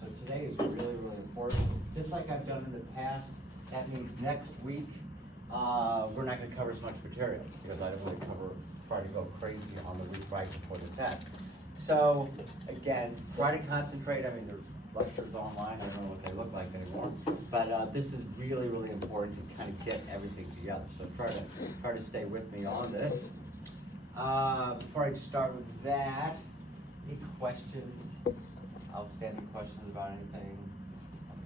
So today is really, really important. Just like I've done in the past, that means next week, we're not gonna cover as much material because I don't really try to go crazy on the week right before the test. So again, try to concentrate. I mean, there's lectures online, I don't know what they look like anymore, but this is really, really important to kind of get everything together. So try to stay with me on this. Before I start with that, any questions? Outstanding questions about anything?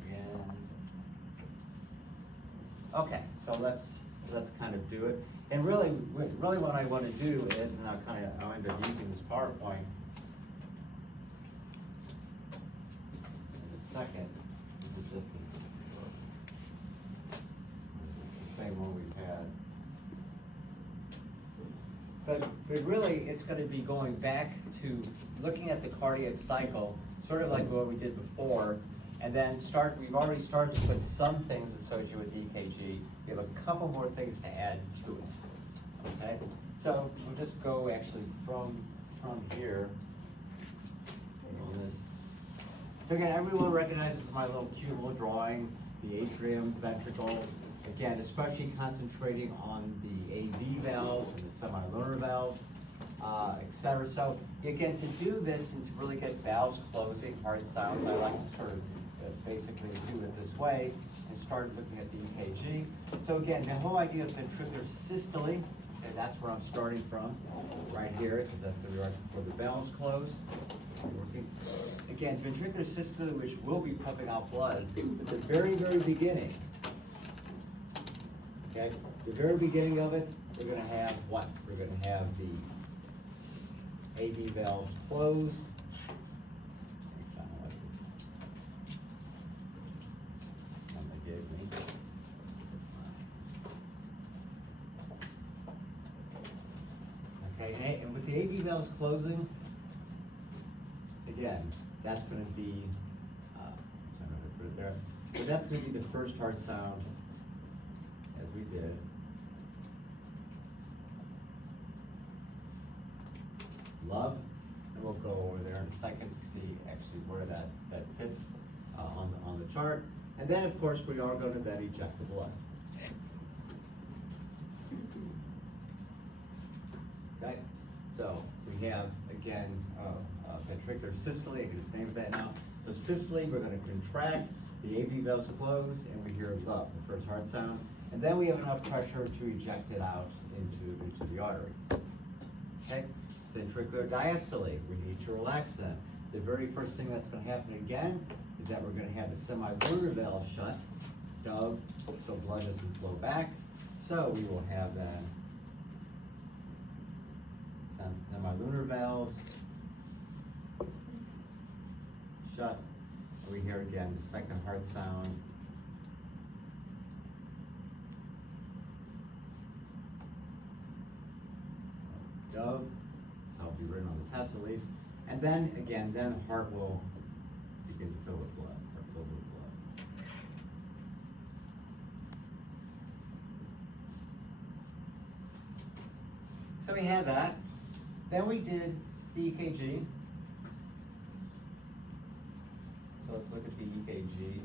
Again. Okay, so let's kind of do it. And really what I want to do is, and I'll end up using this PowerPoint in a second. This is just the same one we've had. But really, it's going to be going back to looking at the cardiac cycle, sort of like what we did before, and then we've already started to put some things associated with EKG. We have a couple more things to add to it, okay? So we'll just go actually from here. So again, everyone recognizes my little cute little drawing, the atrium, ventricles. Again, especially concentrating on the AV valves and the semilunar valves, etc. So again, to do this and to really get valves closing, hard sounds, I like to sort of basically do it this way and start looking at the EKG. So again, the whole idea of ventricular systole, and that's where I'm starting from, right here, because that's going to be right before the valves close. Again, ventricular systole, which will be pumping out blood at the very, very beginning. Okay, the very beginning of it, we're going to have what? We're going to have the AV valves close. They gave me. Okay, and with the AV valves closing, again, that's going to be, I don't know how to put it there, but that's going to be the first hard sound. As we did. Love, and we'll go over there in a second to see actually where that fits on the chart. And then of course we are going to then eject the blood. Okay, so we have again ventricular systole, I can just name it that now. So systole, we're going to contract, the AV valves close, and we hear love, the first heart sound. And then we have enough pressure to eject it out into the arteries. Okay? Ventricular diastole, we need to relax them. The very first thing that's going to happen again is that we're going to have the semilunar valve shut, so blood doesn't flow back. So we will have then some semilunar valves shut. We hear again the second heart sound. Dove, that's how it'll be written on the test at least. And then again, then the heart will begin to fill with blood, or fills with blood. So we had that. Then we did the EKG. So let's look at the EKG.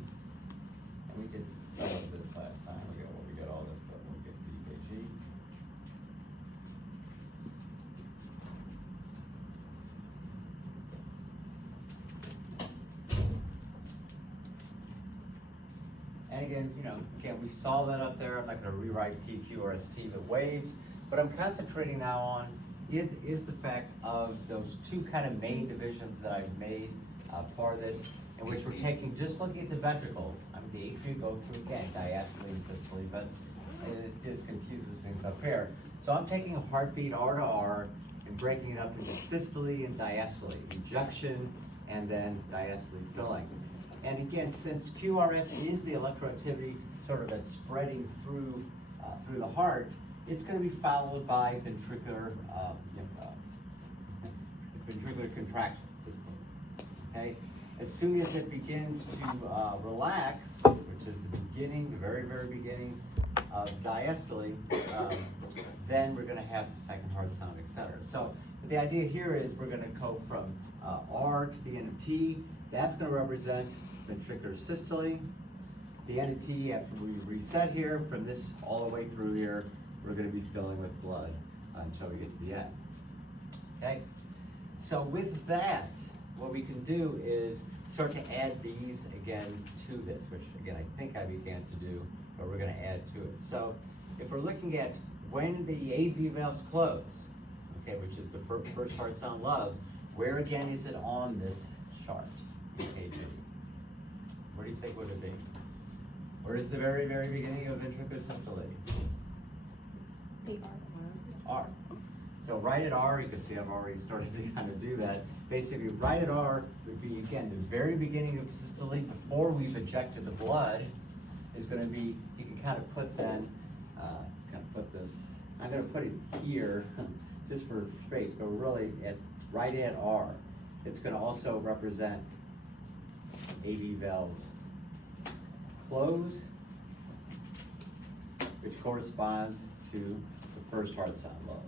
And we did some of this last time. We got all this, but we'll get the EKG. And again, we saw that up there. I'm not going to rewrite PQ or ST, but waves. What I'm concentrating now on is the fact of those two kind of main divisions that I've made for this, in which we're taking, just looking at the ventricles. I mean, the atrium go through again, diastole and systole, but it just confuses things up here. So I'm taking a heartbeat R to R and breaking it up into systole and diastole, ejection and then diastole filling. And again, since QRS is the electroactivity sort of that's spreading through the heart, it's going to be followed by ventricular contraction system. Okay, as soon as it begins to relax, which is the beginning, the very, very beginning of diastole, then we're going to have the second heart sound, etc. So the idea here is we're going to go from R to the end of T. That's going to represent ventricular systole. The end of T, after we reset here, from this all the way through here, we're going to be filling with blood until we get to the end. Okay? So with that, what we can do is start to add these again to this, which again, I think I began to do, but we're going to add to it. So if we're looking at when the AV valves close, okay, which is the first heart sound love, where again is it on this chart, EKG? Where do you think would it be? Where is the very, very beginning of ventricular systole? The R. So right at R, you can see I've already started to kind of do that. Basically, right at R would be, again, the very beginning of systole before we've ejected the blood is going to be, you can kind of put then, just kind of put this, I'm going to put it here just for space, but really right at R. It's going to also represent AV valves close, which corresponds to the first heart sound low.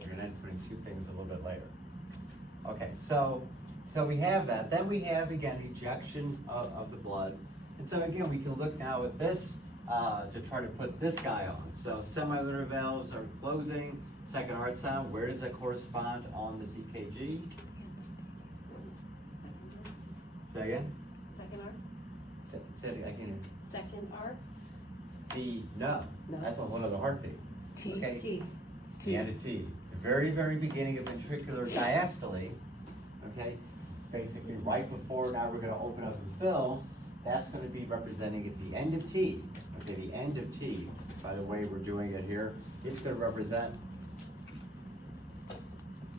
We're going to end putting two things a little bit later. Okay, so we have that. Then we have, again, ejection of the blood. And so again, we can look now at this to try to put this guy on. So semilunar valves are closing, second heart sound. Where does that correspond on this EKG? Say again? Second arc? Say it again. Second arc? No, that's a whole other heartbeat. T. Okay. T. The end of T. The very, very beginning of ventricular diastole, okay? Basically right before now we're gonna open up and fill, that's gonna be representing at the end of T. Okay, the end of T, by the way we're doing it here, it's gonna represent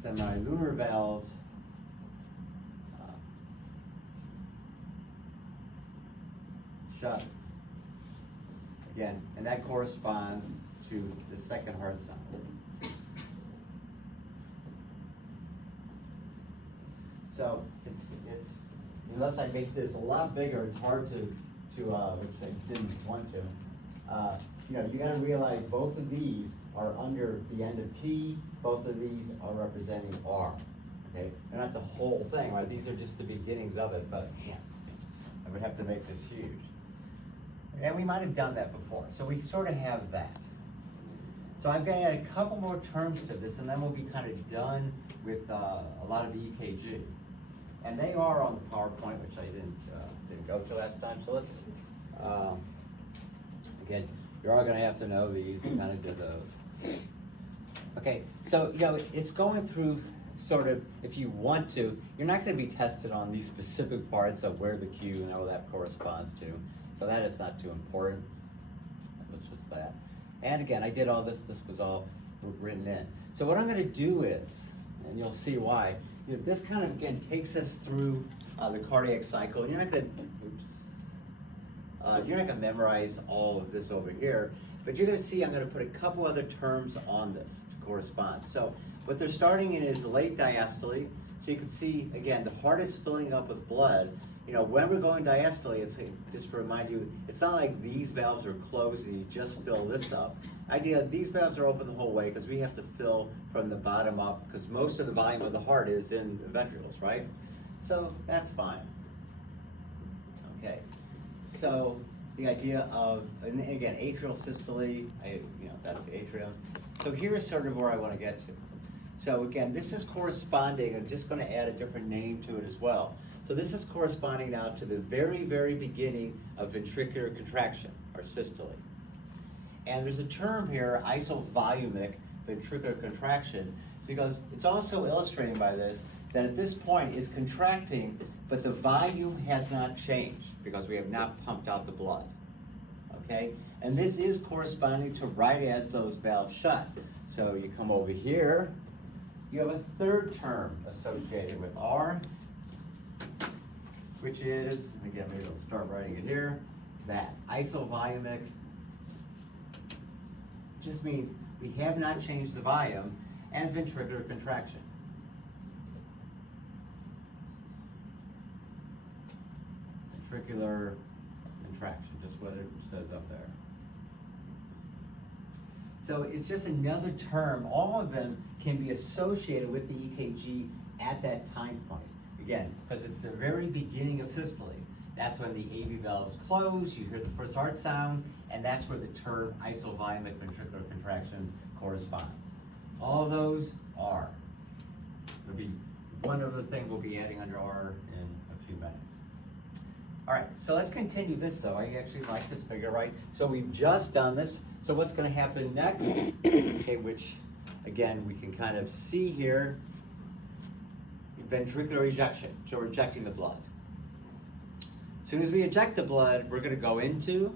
semilunar valves shut. Again, and that corresponds to the second heart sound. So it's unless I make this a lot bigger, it's hard to which I didn't want to. You know, you got to realize both of these are under the end of T. Both of these are representing R. Okay, they're not the whole thing, right? These are just the beginnings of it, but yeah, I would have to make this huge. And we might have done that before, so we sort of have that. So I'm going to add a couple more terms to this, and then we'll be kind of done with a lot of the EKG. And they are on the PowerPoint, which I didn't go to last time. So let's, again, you're all going to have to know these. We kind of did those. Okay, so you know, it's going through sort of, if you want to, you're not going to be tested on these specific parts of where the Q and all that corresponds to. So that is not too important. It was just that. And again, I did all this. This was all written in. So what I'm going to do is, and you'll see why, you know, this kind of, again, takes us through the cardiac cycle. And you're not going to memorize all of this over here, but you're going to see I'm going to put a couple other terms on this to correspond. So what they're starting in is late diastole. So you can see, again, the heart is filling up with blood. You know, when we're going diastole, it's just to remind you, it's not like these valves are closed and you just fill this up. Idea, these valves are open the whole way because we have to fill from the bottom up because most of the volume of the heart is in the ventricles, right? So that's fine. Okay, so the idea of, and again, atrial systole, that's the atrium. So here's sort of where I want to get to. So again, this is corresponding, I'm just going to add a different name to it as well. So this is corresponding now to the very, very beginning of ventricular contraction, or systole. And there's a term here, isovolumic ventricular contraction, because it's also illustrating by this that at this point it's contracting, but the volume has not changed because we have not pumped out the blood. Okay? And this is corresponding to right as those valves shut. So you come over here, you have a third term associated with R, which is, again, maybe I'll start writing it here, that isovolumic just means we have not changed the volume, and ventricular contraction. Ventricular contraction, just what it says up there. So it's just another term. All of them can be associated with the EKG at that time point. Again, because it's the very beginning of systole. That's when the AV valves close, you hear the first heart sound, and that's where the term isovolumic ventricular contraction corresponds. All of those are. There'll be one other thing we'll be adding under R in a few minutes. All right, so let's continue this though. I actually like this figure, right? So we've just done this. So what's going to happen next? Okay, which again we can kind of see here. Ventricular ejection. So we're ejecting the blood. As soon as we eject the blood, we're going to go into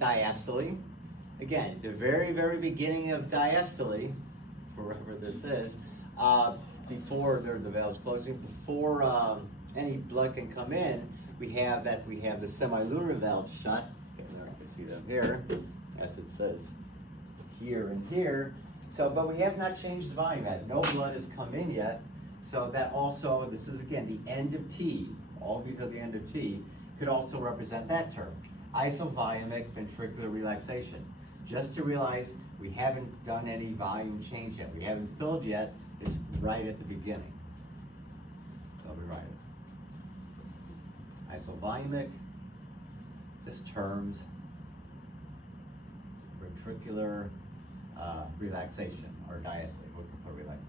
diastole. Again, the very, very beginning of diastole, wherever this is, before the valves closing, before any blood can come in, we have the semilunar valve shut. Okay, there I can see them here, as it says here and here. So, but we have not changed the volume yet. No blood has come in yet. So that also, this is again the end of T. All these are the end of T. Could also represent that term, isovolumic ventricular relaxation. Just to realize we haven't done any volume change yet. We haven't filled yet. It's right at the beginning. So I'll rewrite it. Isovolumic, this terms ventricular relaxation or diastole. We can put relaxation.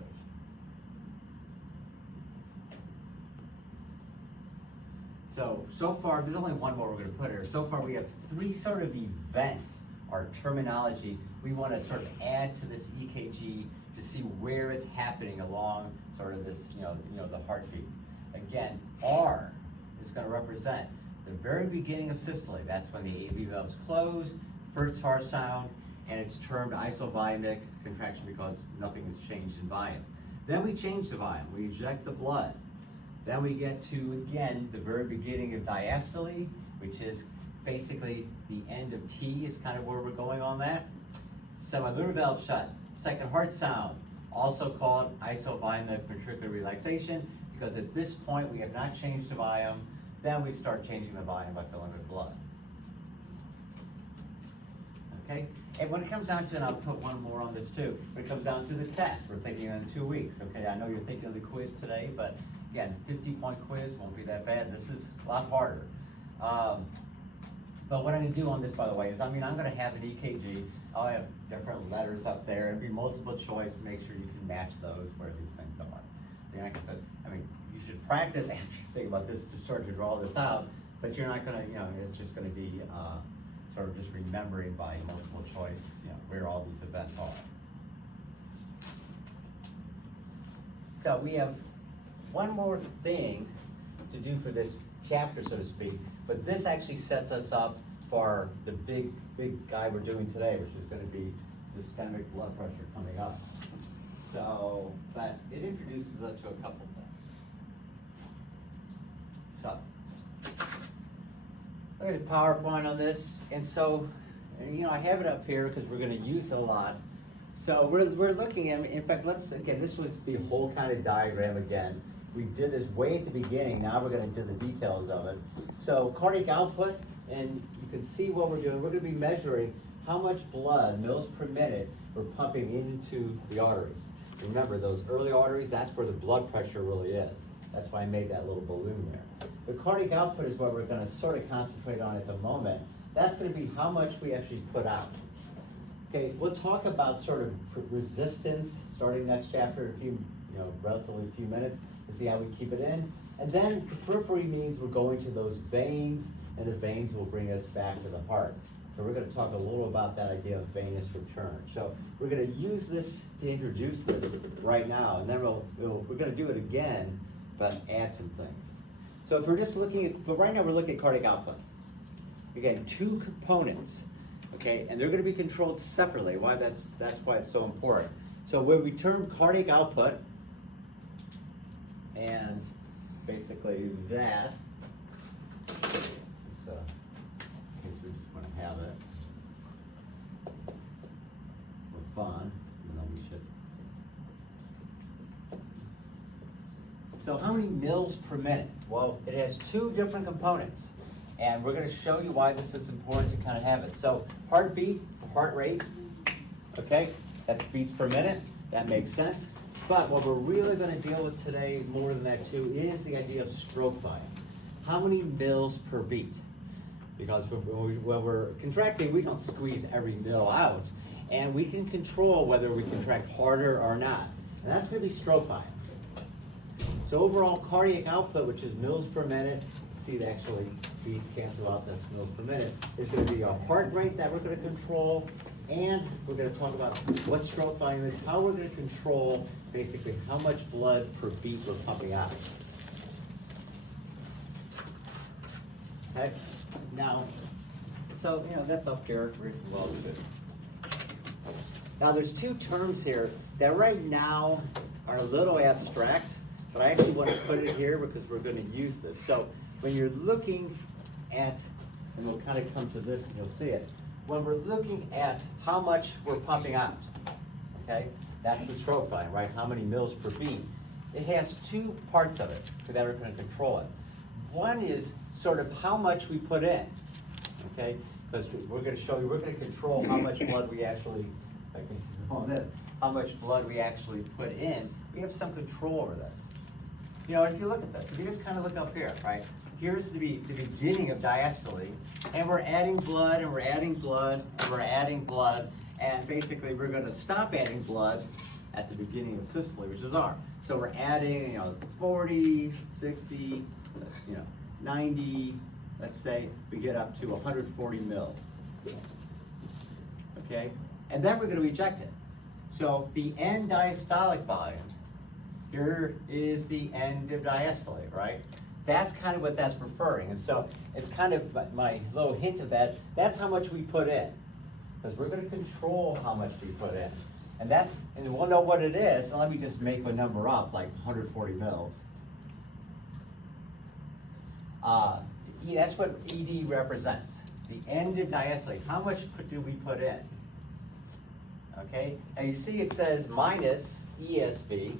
So far, there's only one more we're going to put here. So far, we have three sort of events or terminology we want to sort of add to this EKG to see where it's happening along sort of this, the heartbeat. Again, R is going to represent the very beginning of systole. That's when the AV valves close, first heart sound, and it's termed isovolumic contraction because nothing has changed in volume. Then we change the volume. We eject the blood. Then we get to, again, the very beginning of diastole, which is basically the end of T is kind of where we're going on that. Semilunar valve shut, second heart sound, also called isovolumic ventricular relaxation, because at this point we have not changed the volume. Then we start changing the volume by filling with blood. Okay, and when it comes down to, and I'll put one more on this too, when it comes down to the test, we're thinking in 2 weeks. Okay, I know you're thinking of the quiz today, but again, 50-point quiz won't be that bad. This is a lot harder. But what I'm going to do on this, by the way, is I'm going to have an EKG. I'll have different letters up there. It'll be multiple choice to make sure you can match those where these things are. You should practice after you think about this to sort of draw this out, but you're not going to, it's just going to be sort of just remembering by multiple choice, where all these events are. So we have one more thing to do for this chapter, so to speak, but this actually sets us up for the big guy we're doing today, which is going to be systemic blood pressure coming up. So, but it introduces us to a couple things. So, look at the PowerPoint on this, and so, I have it up here because we're going to use it a lot. So we're looking at, in fact, this would be a whole kind of diagram again. We did this way at the beginning, now we're going to do the details of it. So cardiac output, and you can see what we're doing. We're going to be measuring how much blood, mils per minute, we're pumping into the arteries. Remember, those early arteries, that's where the blood pressure really is. That's why I made that little balloon there. The cardiac output is what we're going to sort of concentrate on at the moment. That's going to be how much we actually put out. Okay, we'll talk about sort of resistance starting next chapter in a few, relatively few minutes to see how we keep it in. And then the periphery means we're going to those veins, and the veins will bring us back to the heart. So we're going to talk a little about that idea of venous return. So we're going to use this to introduce this right now, and then we're going to do it again, but add some things. So if we're just looking at, but right now we're looking at cardiac output. Again, two components, okay, and they're going to be controlled separately. Why that's why it's so important. So when we term cardiac output, and basically that, just, in case we just want to have it for fun, even though we should. So how many mils per minute? Well, it has two different components, and we're going to show you why this is important to kind of have it. So heartbeat, the heart rate, okay? That's beats per minute, that makes sense. But what we're really gonna deal with today, more than that too, is the idea of stroke volume. How many mils per beat? Because when we're contracting, we don't squeeze every mil out, and we can control whether we contract harder or not. And that's gonna be stroke volume. So overall cardiac output, which is mils per minute, see that actually beats cancel out, that's mils per minute, is gonna be our heart rate that we're gonna control, and we're gonna talk about what stroke volume is, how we're gonna control basically how much blood per beat we're pumping out. Okay, now, so, that's up here, well, now there's two terms here that right now are a little abstract, but I actually want to put it here because we're going to use this. So when you're looking at, and we'll kind of come to this and you'll see it, when we're looking at how much we're pumping out, okay, that's the stroke volume, right? How many mils per beat. It has two parts of it that are going to control it. One is sort of how much we put in, okay? Because we're going to show you, we're going to control how much blood we actually, on this, how much blood we actually put in. We have some control over this. If you look at this, if you just kind of look up here, right? Here's the beginning of diastole, and we're adding blood, and we're adding blood, and we're adding blood, and basically we're going to stop adding blood at the beginning of systole, which is R. So we're adding, it's 40, 60, 90, let's say we get up to 140 mils. Okay? And then we're going to reject it. So the end diastolic volume, here is the end of diastole, right? That's kind of what that's referring. And so it's kind of my little hint of that. That's how much we put in. Because we're going to control how much we put in. And we'll know what it is. So let me just make a number up, like 140 mils. That's what ED represents. The end of diastole. How much do we put in? Okay, and you see it says minus ESV,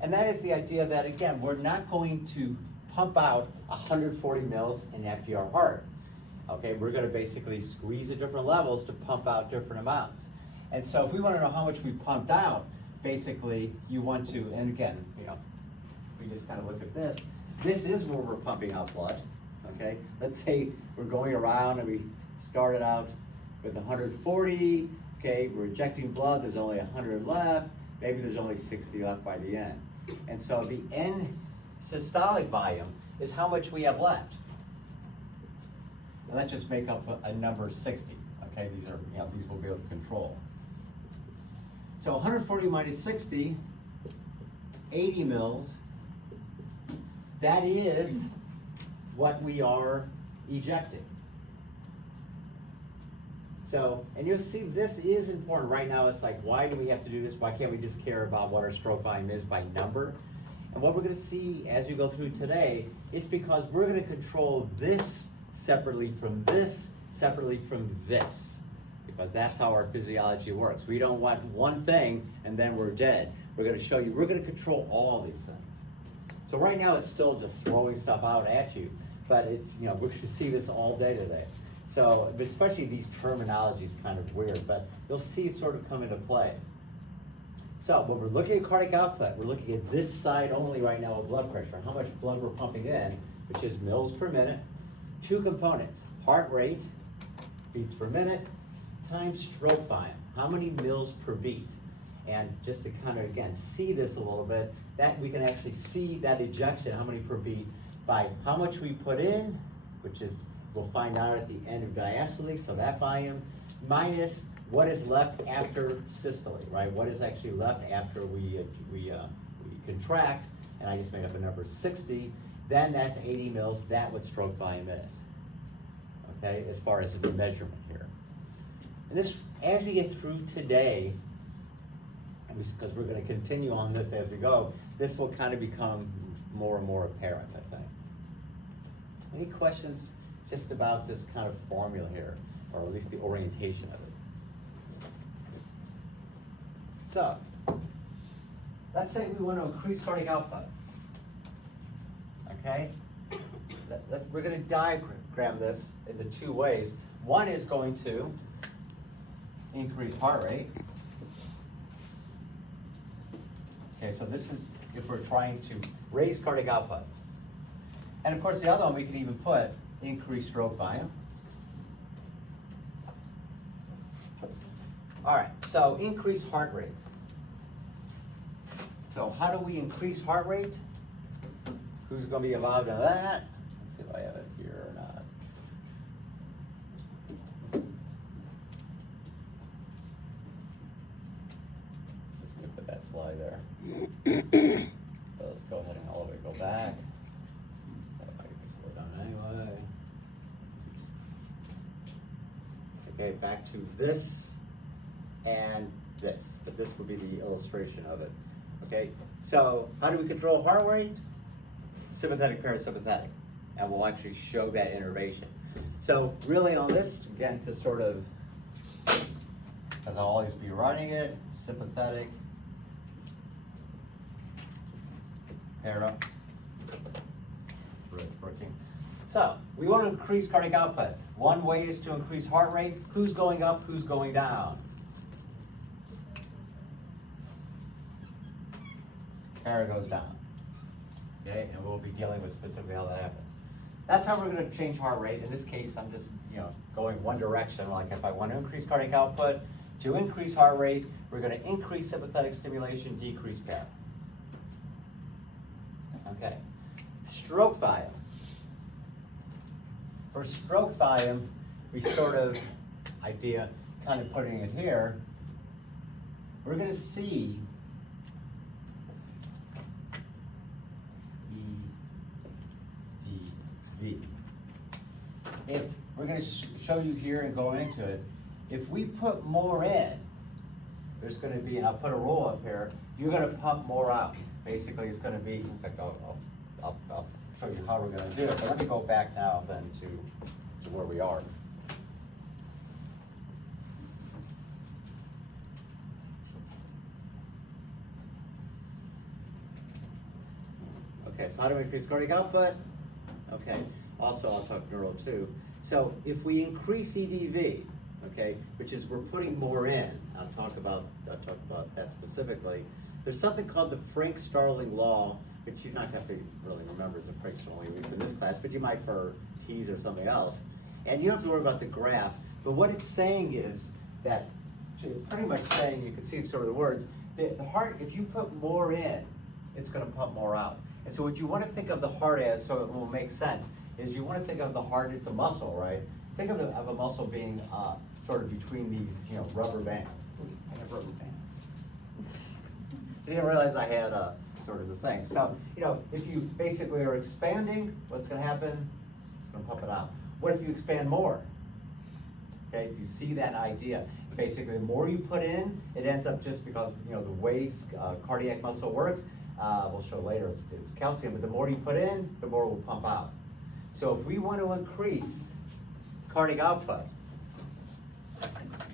and that is the idea that, again, we're not going to pump out 140 mils and empty our heart. Okay, we're going to basically squeeze at different levels to pump out different amounts. And so if we want to know how much we pumped out, basically you want to, and again, we just kind of look at this. This is where we're pumping out blood. Okay, let's say we're going around and we started out with 140. Okay, we're rejecting blood, there's only 100 left, maybe there's only 60 left by the end. And so the end systolic volume is how much we have left. And let's just make up a number 60. Okay, these will be able to control. So 140 minus 60, 80 mils, that is what we are ejecting. So, and you'll see this is important. Right now it's like, why do we have to do this? Why can't we just care about what our stroke volume is by number? And what we're going to see as we go through today, it's because we're going to control this separately from this, separately from this. Because that's how our physiology works. We don't want one thing and then we're dead. We're going to show you, we're going to control all these things. So right now it's still just throwing stuff out at you, but it's, we're going to see this all day today. So, especially these terminologies kind of weird, but you'll see it sort of come into play. So, when we're looking at cardiac output, we're looking at this side only right now of blood pressure, how much blood we're pumping in, which is mils per minute. Two components, heart rate, beats per minute, times stroke volume, how many mils per beat. And just to kind of, again, see this a little bit, that we can actually see that ejection, how many per beat, by how much we put in, which is, we'll find out at the end of diastole, so that volume, minus what is left after systole, right? What is actually left after we contract, and I just made up a number 60, then that's 80 mils, that's what stroke volume is, okay, as far as the measurement here. And this, as we get through today, because we're going to continue on this as we go, this will kind of become more and more apparent, I think. Any questions just about this kind of formula here, or at least the orientation of it? So, let's say we want to increase cardiac output. Okay? We're going to diagram this into two ways. One is going to increased heart rate. Okay, so this is if we're trying to raise cardiac output. And of course, the other one we could even put increased stroke volume. All right, so increased heart rate. So how do we increase heart rate? Who's going to be involved in that? Let's see if I have it here or not. Just gonna put that slide there. So let's go ahead and all the way go back. I can just go down anyway. Okay, back to this and this, but this would be the illustration of it. Okay, so how do we control heart rate? Sympathetic, parasympathetic, and we'll actually show that innervation. So really on this, again, to sort of, because I'll always be writing it, sympathetic, para, it's working. So we want to increase cardiac output. One way is to increase heart rate. Who's going up, who's going down? Para goes down. Okay, and we'll be dealing with specifically how that happens. That's how we're going to change heart rate. In this case, I'm just going one direction. Like if I want to increase cardiac output, to increase heart rate, we're going to increase sympathetic stimulation, decrease para. Okay, stroke volume. For stroke volume, we sort of kind of putting it here. We're going to see if we're going to show you here and go into it, if we put more in, there's going to be, and I'll put a roll up here, you're going to pump more out. Basically, it's going to be, in fact, I'll show you how we're going to do it, but let me go back now then to where we are. Okay, so how do we increase cardiac output? Okay, also I'll talk neural too. So if we increase EDV, okay, which is we're putting more in, I'll talk about that specifically. There's something called the Frank-Starling law, which you're not going to really remember as a Frank-Starling, at least in this class, but you might for T's or something else. And you don't have to worry about the graph, but what it's saying is that, it's pretty much saying, you can see sort of the words, the heart, if you put more in, it's going to pump more out. And so what you want to think of the heart as, so it will make sense, is you want to think of the heart, it's a muscle, right? Think of a muscle being sort of between these, rubber bands. I have rubber bands. I didn't realize I had sort of the thing. So, if you basically are expanding, what's going to happen? It's going to pump it out. What if you expand more? Okay, you see that idea. Basically, the more you put in, it ends up just because, the way cardiac muscle works, we'll show later it's calcium, but the more you put in, the more will pump out. So if we want to increase cardiac output,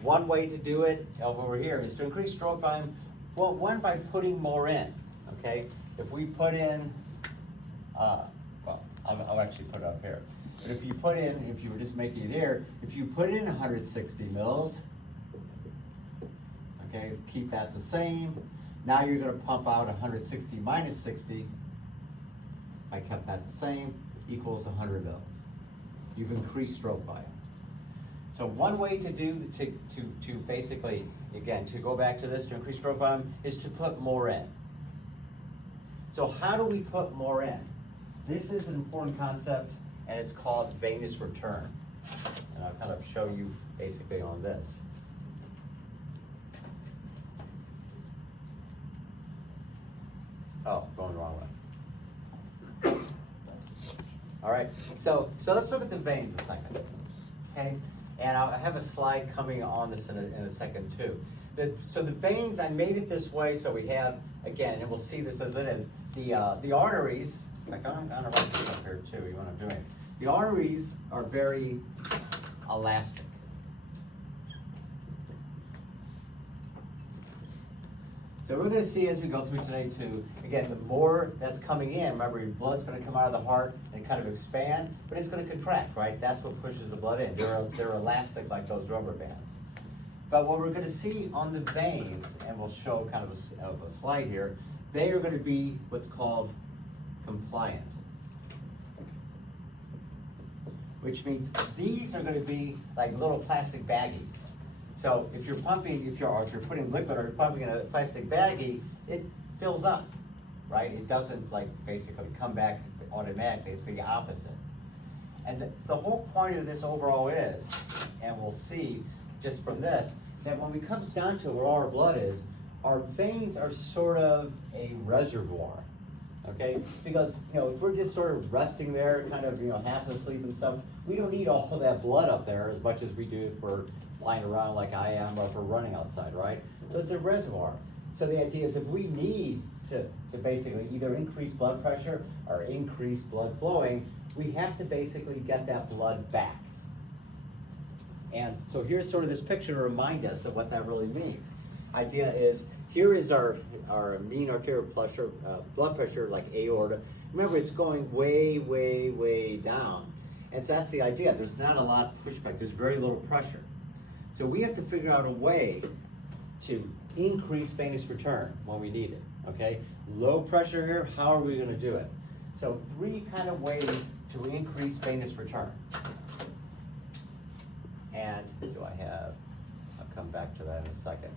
one way to do it over here is to increase stroke volume. Well, one by putting more in, okay? If we put in, I'll actually put it up here. But if you put in, if you were just making it here, if you put in 160 mils, okay, keep that the same. Now you're going to pump out 160 minus 60. I kept that the same, equals 100 mils. You've increased stroke volume. So one way to do, to basically, again, to go back to this, to increase stroke volume, is to put more in. So how do we put more in? This is an important concept, and it's called venous return. And I'll kind of show you basically on this. Oh, going the wrong way. All right, so let's look at the veins a second, okay? And I'll have a slide coming on this in a second too. So the veins, I made it this way, so we have, again, and we'll see this as it is, the arteries, like I'm gonna write this up here too, you know what I'm doing. The arteries are very elastic. So we're going to see as we go through today too, again, the more that's coming in, remember your blood's going to come out of the heart and kind of expand, but it's going to contract, right? That's what pushes the blood in. They're elastic like those rubber bands. But what we're gonna see on the veins, and we'll show kind of a slide here, they are gonna be what's called compliant. Which means these are gonna be like little plastic baggies. So if you're pumping, if you're putting liquid or you're pumping in a plastic baggie, it fills up, right? It doesn't like basically come back automatically, it's the opposite. And the whole point of this overall is, and we'll see just from this, that when it comes down to where all our blood is, our veins are sort of a reservoir, okay? Because, you know, if we're just sort of resting there, kind of, you know, half asleep and stuff, we don't need all that blood up there as much as we do if we're flying around like I am or if we're running outside, right? So it's a reservoir. So the idea is if we need to basically either increase blood pressure or increase blood flowing, we have to basically get that blood back. And so here's sort of this picture to remind us of what that really means. Idea is, here is our mean arterial pressure, blood pressure, like aorta. Remember, it's going way, way, way down. And so that's the idea. There's not a lot of pushback. There's very little pressure. So we have to figure out a way to increase venous return when we need it, okay? Low pressure here, how are we gonna do it? So 3 kind of ways to increase venous return. And I'll come back to that in a second.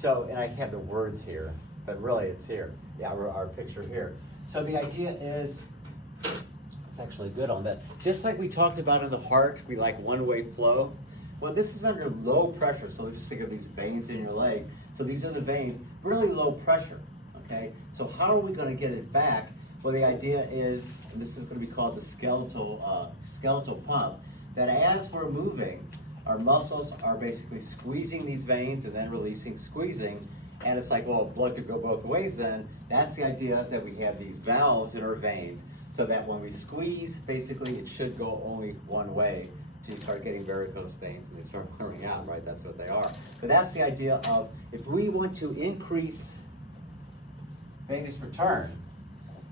So, and I have the words here, but really it's here. Yeah, our picture here. So the idea is, it's actually good on that. Just like we talked about in the heart, we like one-way flow. Well, this is under low pressure, so just think of these veins in your leg. So these are the veins, really low pressure, okay? So how are we gonna get it back? Well, the idea is, and this is gonna be called the skeletal pump, that as we're moving, our muscles are basically squeezing these veins and then releasing, squeezing, and it's like, well, blood could go both ways then. That's the idea, that we have these valves in our veins, so that when we squeeze, basically it should go only one way. So you start getting varicose veins and they start clearing out, right? That's what they are. But that's the idea of, if we want to increase venous return,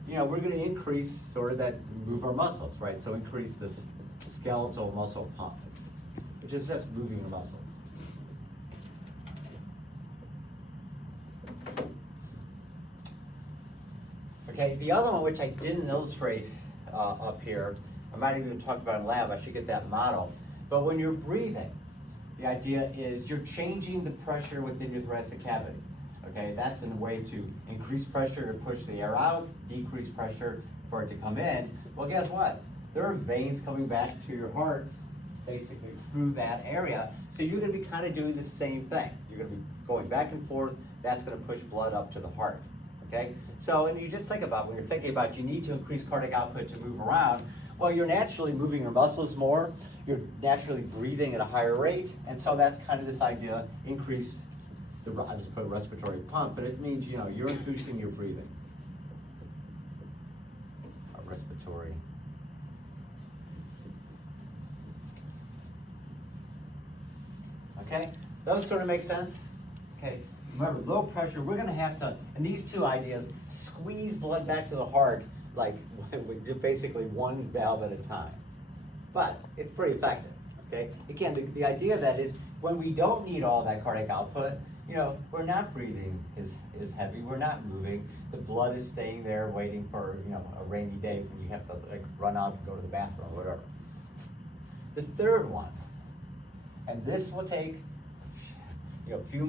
you know, we're gonna increase sort of that, move our muscles, right? So increase this skeletal muscle pump, which is just moving your muscles. Okay, the other one, which I didn't illustrate up here, I might even talk about in lab, I should get that model. But when you're breathing, the idea is you're changing the pressure within your thoracic cavity. Okay, that's a way to increase pressure to push the air out, decrease pressure for it to come in. Well, guess what? There are veins coming back to your heart, basically through that area. So you're gonna be kind of doing the same thing. You're gonna be going back and forth. That's gonna push blood up to the heart, okay? So, and you just think about, when you're thinking about you need to increase cardiac output to move around, well, you're naturally moving your muscles more. You're naturally breathing at a higher rate. And so that's kind of this idea, increase I just put a respiratory pump, but it means, you know, you're increasing your breathing. A respiratory. Okay, those sort of make sense? Okay, remember, low pressure, we're gonna have to, and these 2 ideas, squeeze blood back to the heart, like basically one valve at a time. But it's pretty effective, okay? Again, the idea of that is, when we don't need all that cardiac output, you know, we're not breathing as heavy, we're not moving, the blood is staying there waiting for, you know, a rainy day when you have to like run out and go to the bathroom or whatever. The third one, and this will take, you know, a few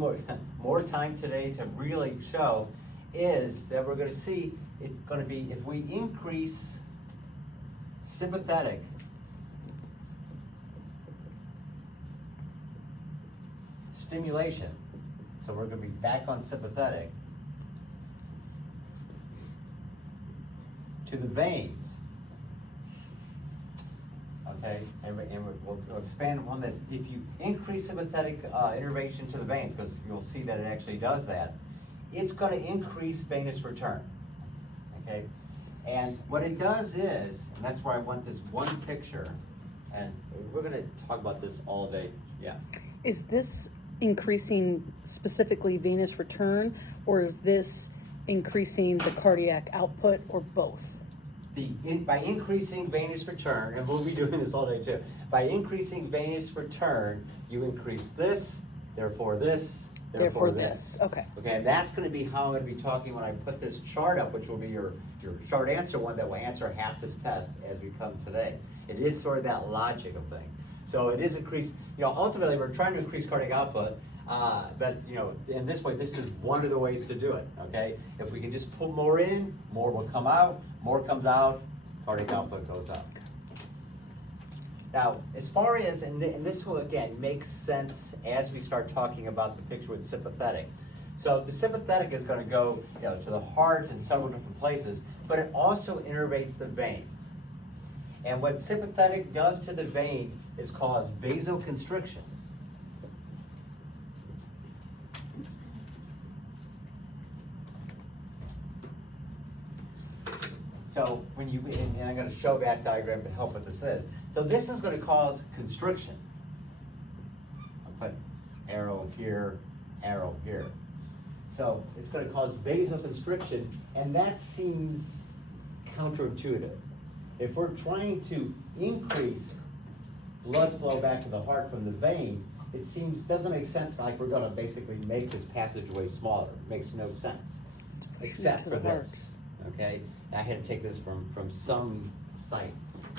more time today to really show, is that we're gonna see it's gonna be, if we increase sympathetic stimulation, so we're gonna be back on sympathetic, to the veins, okay? And we'll expand on this. If you increase sympathetic innervation to the veins, because you'll see that it actually does that, it's gonna increase venous return, okay? And what it does is, and that's why I want this one picture, and we're gonna talk about this all day, yeah. Is this increasing specifically venous return, or is this increasing the cardiac output, or both? By increasing venous return, and we'll be doing this all day too, by increasing venous return, you increase this, therefore this, therefore this. Okay. Okay, and that's gonna be how I'm gonna be talking when I put this chart up, which will be your short answer one that will answer half this test as we come today. It is sort of that logic of things. So it is increased, ultimately we're trying to increase cardiac output, but in this way, this is one of the ways to do it, okay? If we can just put more in, more will come out, more comes out, cardiac output goes up. Now, as far as, and this will again make sense as we start talking about the picture with sympathetic. So the sympathetic is going to go to the heart in several different places, but it also innervates the veins. And what sympathetic does to the veins is cause vasoconstriction. So when you, and I'm going to show that diagram to help what this is. So this is going to cause constriction. I'll put arrow here, arrow here. So it's going to cause vasoconstriction, and that seems counterintuitive. If we're trying to increase blood flow back to the heart from the veins, it doesn't make sense like we're going to basically make this passageway smaller. It makes no sense, except for this, okay? I had to take this from some site.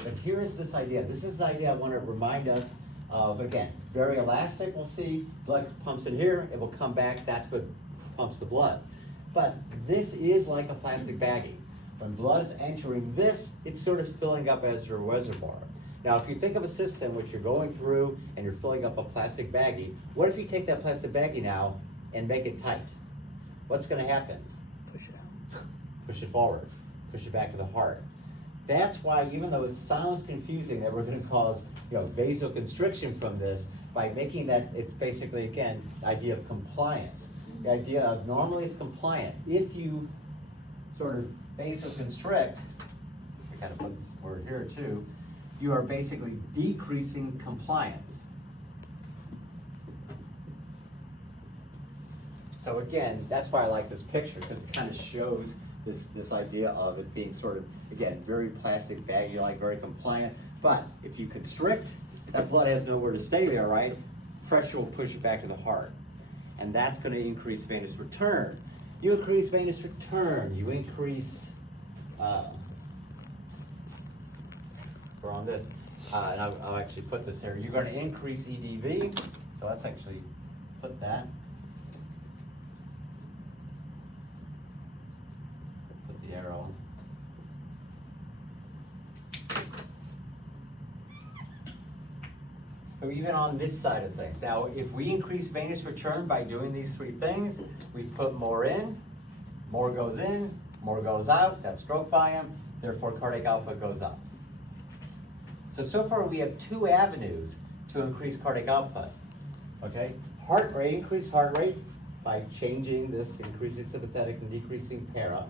But here is this idea. This is the idea I want to remind us of, again, very elastic, we'll see. Blood pumps in here, it will come back, that's what pumps the blood. But this is like a plastic baggie. When blood is entering this, it's sort of filling up as your reservoir. Now, if you think of a system which you're going through and you're filling up a plastic baggie, what if you take that plastic baggie now and make it tight? What's going to happen? Push it out. Push it forward, push it back to the heart. That's why, even though it sounds confusing that we're going to cause vasoconstriction from this, by making that, it's basically, again, the idea of compliance. The idea of normally it's compliant. If you sort of vasoconstrict, just to kind of put this word here too, you are basically decreasing compliance. So again, that's why I like this picture, because it kind of shows this idea of it being sort of, again, very plastic baggy-like, very compliant. But if you constrict, that blood has nowhere to stay there, right? Pressure will push it back to the heart. And that's going to increase venous return. You increase venous return, you increase, we're on this, and I'll actually put this here. You're going to increase EDV, so let's actually put that. Put the arrow. So even on this side of things, now if we increase venous return by doing these three things, we put more in, more goes out, that's stroke volume, therefore cardiac output goes up. So far we have two avenues to increase cardiac output, okay? Heart rate, increase heart rate by changing this, increasing sympathetic and decreasing para.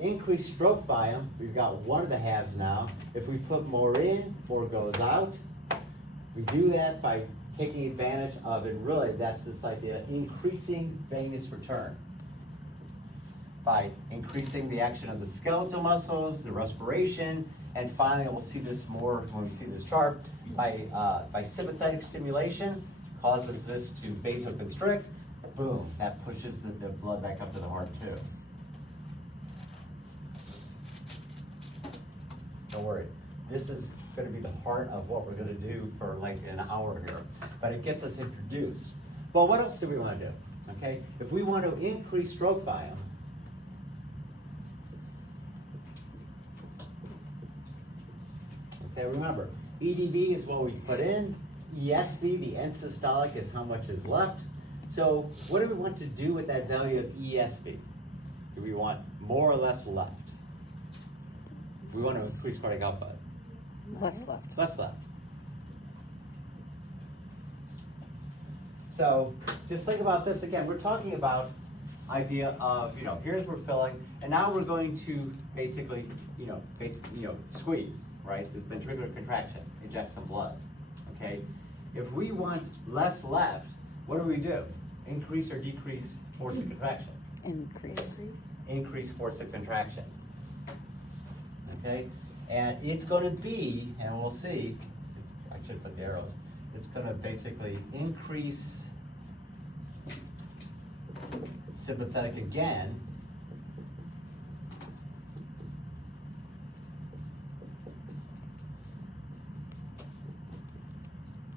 Increase stroke volume, we've got one of the halves now. If we put more in, more goes out. We do that by taking advantage of, and really that's this idea, increasing venous return. By increasing the action of the skeletal muscles, the respiration, and finally we'll see this more when we see this chart, by sympathetic stimulation, causes this to vasoconstrict, boom, that pushes the blood back up to the heart too. Don't worry, this is going to be the heart of what we're going to do for like an hour here, but it gets us introduced. Well, what else do we want to do? Okay, if we want to increase stroke volume, okay, remember, EDV is what we put in, ESV, the end systolic, is how much is left. So what do we want to do with that value of ESV? Do we want more or less left? If we want to increase cardiac output. Less left. Less left. So just think about this again. We're talking about idea of, here's we're filling, and now we're going to basically, squeeze, right? This ventricular contraction, inject some blood, okay? If we want less left, what do? Increase or decrease force of contraction? Increase. Increase force of contraction, okay? And it's going to be, and we'll see, I should put the arrows, it's going to basically increase sympathetic again.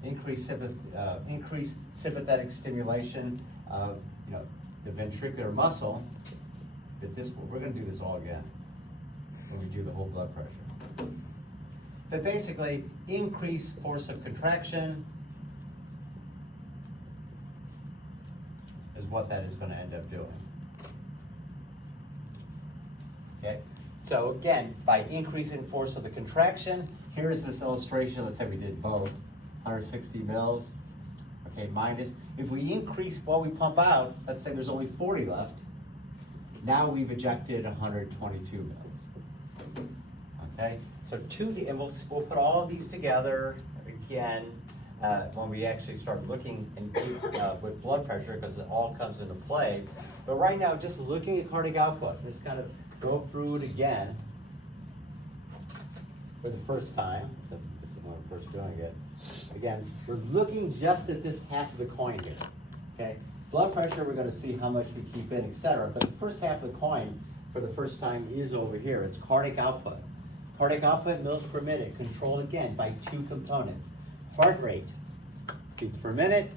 Increase sympathetic stimulation of, the ventricular muscle. But we're going to do this all again when we do the whole blood pressure. But basically, increase force of contraction is what that is going to end up doing. Okay? So again, by increasing force of the contraction, here's this illustration. Let's say we did both, 160 mils. Okay, minus. If we increase what we pump out, let's say there's only 40 left. Now we've ejected 122 mils. Okay, so and we'll put all of these together again when we actually start looking with blood pressure, because it all comes into play. But right now, just looking at cardiac output, just kind of go through it again for the first time. This is when we're first doing it. Again, we're looking just at this half of the coin here. Okay, blood pressure, we're going to see how much we keep in, etc. But the first half of the coin, for the first time, is over here. It's cardiac output. Cardiac output, mils per minute, controlled again by two components. Heart rate, beats per minute,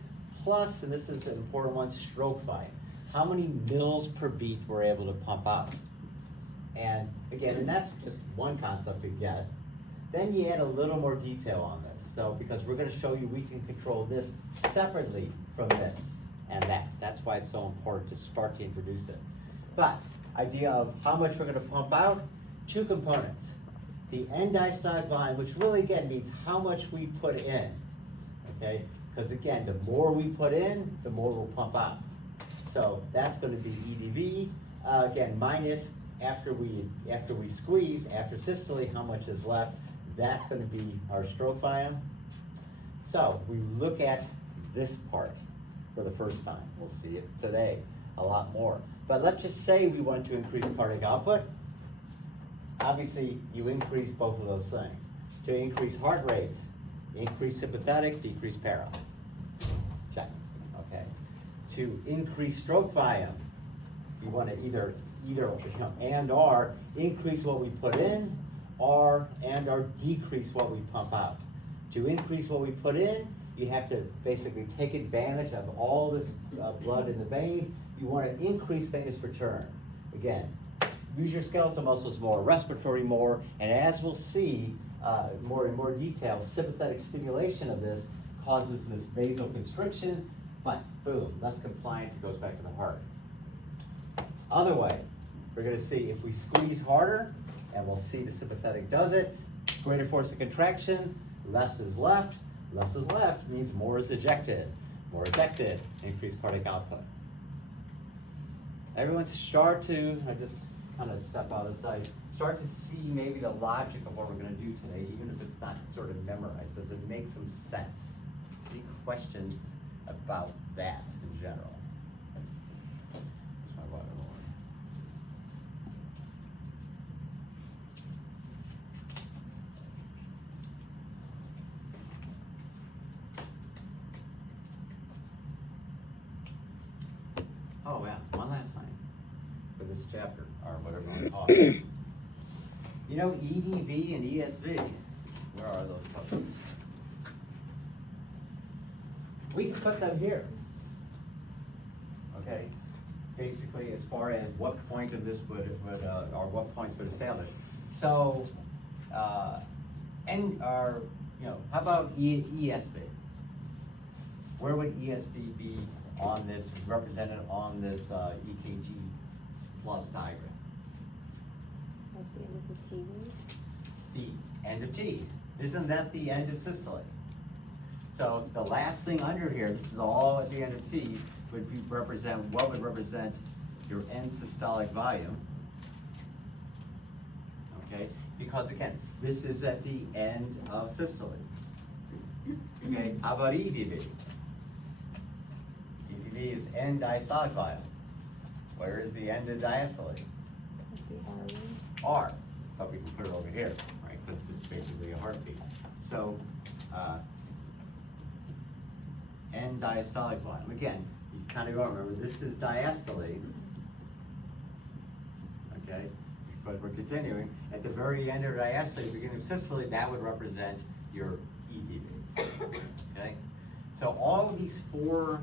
plus, and this is an important one, stroke volume. How many mils per beat we're able to pump out. And again, and that's just one concept to get. Then you add a little more detail on this. So, because we're going to show you we can control this separately from this and that. That's why it's so important to start to introduce it. But, idea of how much we're going to pump out, two components. The end diastolic volume, which really again means how much we put in. Okay? Because again, the more we put in, the more we'll pump out. So that's going to be EDV. Again, minus after we squeeze, after systole, how much is left. That's going to be our stroke volume. So we look at this part for the first time. We'll see it today a lot more. But let's just say we want to increase cardiac output. Obviously, you increase both of those things. To increase heart rate, increase sympathetic, decrease para. Check. Okay. To increase stroke volume, you want to either and or increase what we put in, or decrease what we pump out. To increase what we put in, you have to basically take advantage of all this blood in the veins. You want to increase venous return. Again, use your skeletal muscles more, respiratory more, and as we'll see more in more detail, sympathetic stimulation of this causes this vasoconstriction, but boom, less compliance, it goes back to the heart. Other way, we're going to see if we squeeze harder, and we'll see the sympathetic does it, greater force of contraction, less is left. Less is left means more is ejected. More ejected, increased cardiac output. Everyone start to, I just kind of step out of sight, start to see maybe the logic of what we're going to do today, even if it's not sort of memorized. Does it make some sense? Any questions about that in general? How about everyone? Oh yeah, one last thing for this chapter, or whatever you want to call it. You know, EDV and ESV, where are those puppies? We can put them here. Okay, basically as far as what point of this would or what points would establish. So, how about ESV? Where would ESV be on this, represented on this EKG plus diagram? At the end of the TV. The end of T. Isn't that the end of systole? So the last thing under here, this is all at the end of T, would represent your end systolic volume. Okay, because again, this is at the end of systole. Okay, how about EDV? EDV is end diastolic volume. Where is the end of diastole? R. But we can put it over here, right? Because it's basically a heartbeat. So, end diastolic volume. Again, You kind of go, remember, this is diastole. Okay, but we're continuing. At the very end of diastole, beginning of systole, that would represent your EDV. Okay, so all of these four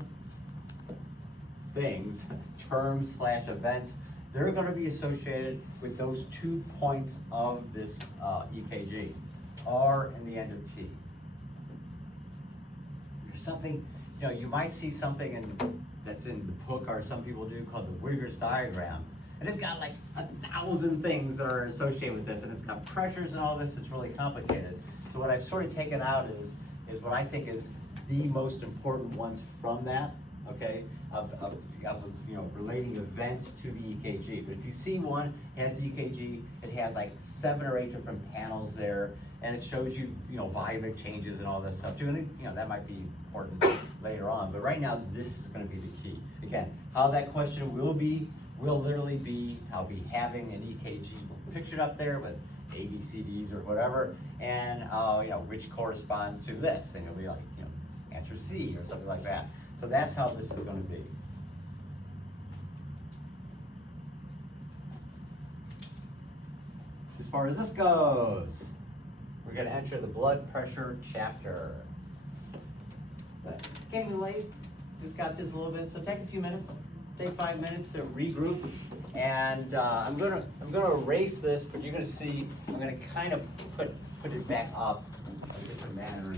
things, terms / events, they're going to be associated with those 2 points of this EKG, R and the end of T. There's something, you know, you might see something that's in the book, or some people do, called the Wigger's diagram. And it's got like 1,000 things that are associated with this, and it's got pressures and all this. It's really complicated. So what I've sort of taken out is what I think is the most important ones from that, okay, of you know, relating events to the EKG. But if you see one has the EKG, it has like 7 or 8 different panels there, and it shows you, you know, volumic changes and all this stuff too. And you know, that might be important later on. But right now, this is going to be the key. Again, how that question will literally be, I'll be having an EKG pictured up there with ABCDs or whatever, and you know, which corresponds to this, and it'll be like, you know, answer C or something like that. So that's how this is going to be. As far as this goes, we're going to enter the blood pressure chapter. But came in late, just got this a little bit, so take a few minutes. Take 5 minutes to regroup, and I'm gonna erase this, but you're gonna see I'm gonna kind of put it back up in a different manner.